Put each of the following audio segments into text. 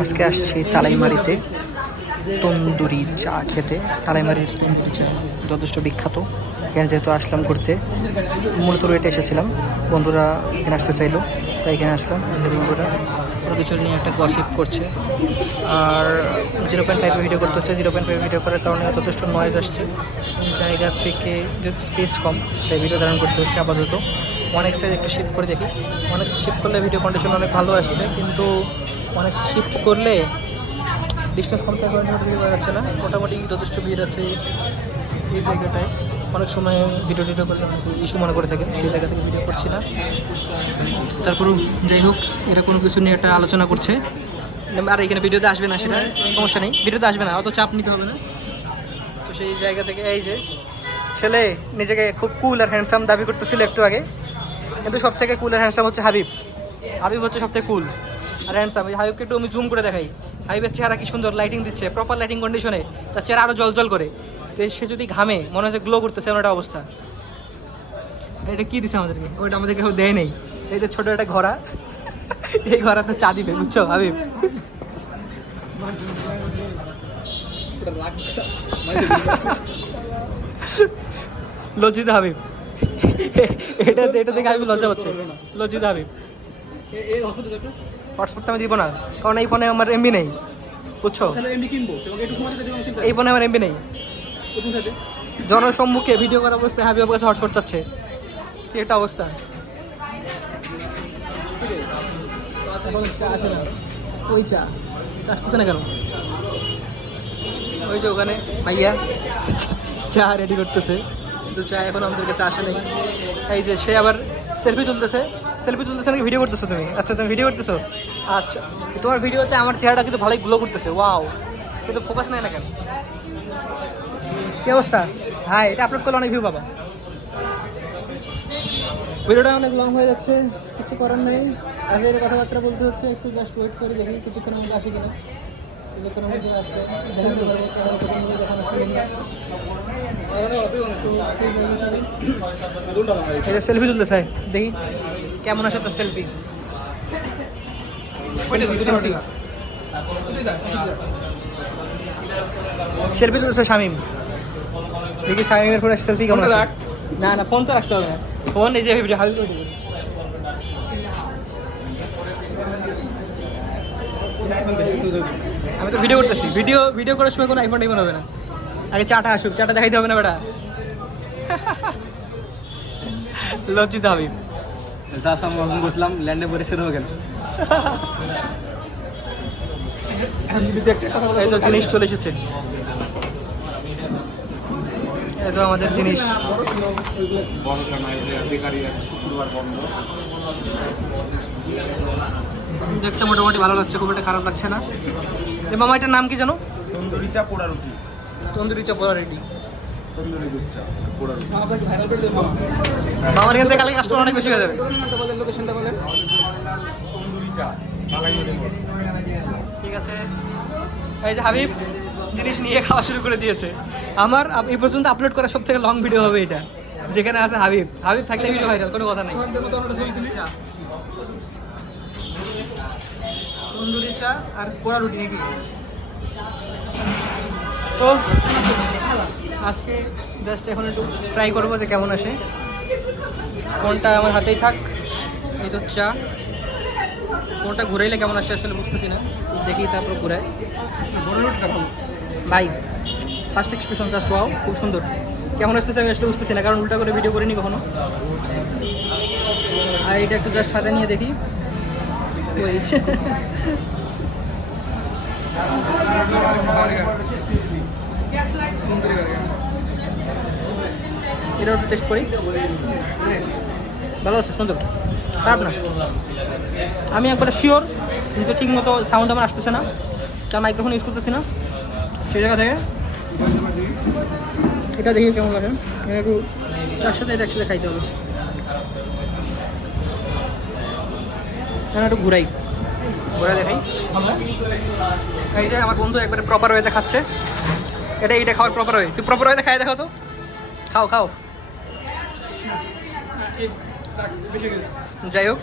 আজকে আসছি তালাইমারিতে তন্দুরি চা খেতে। তালাইমারির তন্দুরি চা যথেষ্ট বিখ্যাত। এখানে যেহেতু আসলাম ঘুরতে, মূলত রয়েতে এসেছিলাম, বন্ধুরা এখানে আসতে চাইলো তাই এখানে আসলাম। বন্ধুরা কোনো কিছু নিয়ে একটা গসিপ করছে, আর 0.5 ভিডিও করতে হচ্ছে। 0.5 ভিডিও করার কারণে যথেষ্ট নয়েজ আসছে জায়গা থেকে, যেহেতু স্পেস কম তাই ভিডিও ধারণ করতে হচ্ছে আপাতত। অনেক সাইজ একটু শিফট করে দেখি, অনেক শিফট করলে ভিডিও কন্ডিশন অনেক ভালো আসছে, কিন্তু অনেক শিফট করলে ডিস্টেন্স কম থাকার কারণে ভিডিও করা যাচ্ছে না। মোটামুটি যথেষ্ট ভিড় আছে এই জায়গাটায়। অনেক সময় ভিডিও করলে ইস্যু মনে করে থাকে, সেই জায়গা থেকে ভিডিও করছি না। তারপরেও যাই হোক, এরা কোনো কিছু নিয়ে একটা আলোচনা করছে, আর এখানে ভিডিওতে আসবে না সেটা সমস্যা নেই, ভিডিওতে আসবে না, অত চাপ নিতে হবে না। তো সেই জায়গা থেকে এই যে ছেলে নিজেকে খুব কুল আর হ্যান্ডসাম দাবি করতেছিল একটু আগে, কিন্তু সব থেকে কুল আর হ্যান্ডসাম হচ্ছে হাবিব। হাবিব হচ্ছে সব থেকে কুল আর হ্যান্ডসাম। এই হাবিবকে একটু আমি জুম করে দেখাই। হাবিবের চেহারা কি সুন্দর, লাইটিং দিচ্ছে প্রপার লাইটিং কন্ডিশনে, তার চেহারা আরও জল করে। তো সে যদি ঘামে মনে হচ্ছে গ্লো করতেছে, এমন একটা অবস্থা। এটা কি দিছে আমাদেরকে? ওইটা আমাদেরকে কেউ দেয় নেই। এইটা ছোট একটা ঘোড়া, এই ঘোড়াতে চা দিবে, বুঝছো হাবিব? লজ্জিত হাবিব, এটা দেখে হাবিব লজ্জা হচ্ছে। লজ্জিত হাবিব। হটস্পটটা আমি দিব না, কারণ এই ফোনে আমার এমবি নেই, বুঝছো? এই ফোনে আমার এমবি নেই। জনসম্মুখে ভিডিও করার অবস্থায় হাবিব কাছে হটস্পট চাচ্ছে, কি একটা অবস্থা। আসে না ওই চা আসতেছে না কেন? ওই যে ওখানে ভাইয়া চা রেডি করতেছে, কিন্তু চা এখন আমাদের কাছে আসে নাই। এই যে সে আবার সেলফি তুলতেছে নাকি ভিডিও করতেছো তুমি? আচ্ছা তুমি ভিডিও করতেছো, আচ্ছা। তোমার ভিডিওতে আমার চেহারাটা কিন্তু ভালোই গ্লো করতেছে, ওয়াও, কিন্তু ফোকাস নেয় না কেন? কি অবস্থা? হ্যাঁ, এটা আপলোড করলে অনেক ভিউ পাবা। ভিডিওটা অনেক লং হয়ে যাচ্ছে, কিছু করার নেই। আগে কথাবার্তা বলতে হচ্ছে, একটু জাস্ট ওয়েট করে দেখি কিছুক্ষণের মধ্যে আসে কিনা। কিছুক্ষণের মধ্যে আসলে দেখাতে পারবো কেমন আসলে। সেলফি তুলতে চাই, দেখি কেমন আসে তার সেলফি। সেলফি তুলছে শামিম, দেখি শামিমের ফোনে সেলফি কেমন আসে। না না, ফোন তো রাখতে হবে না, ফোন এই যে ভিডিও হাবি করে দেবো। আমি তো ভিডিও করতেছি, ভিডিও করার সময় কোনো আইফোন হবে না। আগে চাটা আসুক, চাটা দেখাইতে হবে না বেটা। লজ্জিত হাবিব। বসলাম ল্যান্ডে পরে শুরু হবে কেন? জিনিস চলে এসেছে, এই তো আমাদের জিনিস। দেখতে মোটামুটি ভালো লাগছে, খুব একটা খারাপ লাগছে না। মামা এটার নাম কি জানো? তন্দুরি চা পোড়া রুটি। তন্দুরি চা পোড়া রুটি। তন্দুরি দুধ চা পোড়া রুটি। মামার এখান থেকে কালকে কাস্টমার অনেক বেশি হয়ে যাবে। লোকেশনটা বলেন। তন্দুরি চা ঠিক আছে। এই যে হাবিব জিনিস নিয়ে খাওয়া শুরু করে দিয়েছে। আমার এই পর্যন্ত আপলোড করা সব থেকে লং ভিডিও হবে এটা, যেখানে আছে হাবিব। হাবিব থাকলে ভিডিও ভাইরাল, কোনো কথা নেই। তন্দুরি চা আর পোড়া রুটি নাকি? তো আজকে জাস্ট এখন একটু ট্রাই করবো যে কেমন আসে। ফোনটা আমার হাতেই থাক, এই তো চা। ফোনটা ঘুরাইলে কেমন আসে আসলে বুঝতেছি না, দেখি তারপর ঘুরাই। ভাই ফার্স্ট এক্সপ্রেশন জাস্ট ওয়াও, খুব সুন্দর। কেমন আসতেছে আমি আসলে বুঝতেছি না, কারণ উল্টা করে ভিডিও করিনি কখনো। আর এটা একটু জাস্ট হাতে নিয়ে দেখি। ওই এটাও একটু টেস্ট করি। ভালো আছে, সুন্দর, খারাপ না। আমি একবারে শিওর, কিন্তু ঠিক মতো সাউন্ড আমার আসতেছে না, তার মাইক্রোফোন ইউজ করতেছি না। সেই জায়গা থেকে এটা দেখি কেমন লাগে। একটু তার সাথে এটা একসাথে খাইতে হবে। একটু ঘুরাই দেখাই। এই যে আমার বন্ধু একবারে প্রপার ওয়েতে খাচ্ছে। এটা খাওয়ার প্রপার ওয়ে। তুই প্রপার ওয়েতে খাই দেখাও তো। খাও। যাই হোক,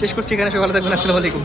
শেষ করছি এখানে। সবাই ভালো থাকবেন, আসসালামু আলাইকুম।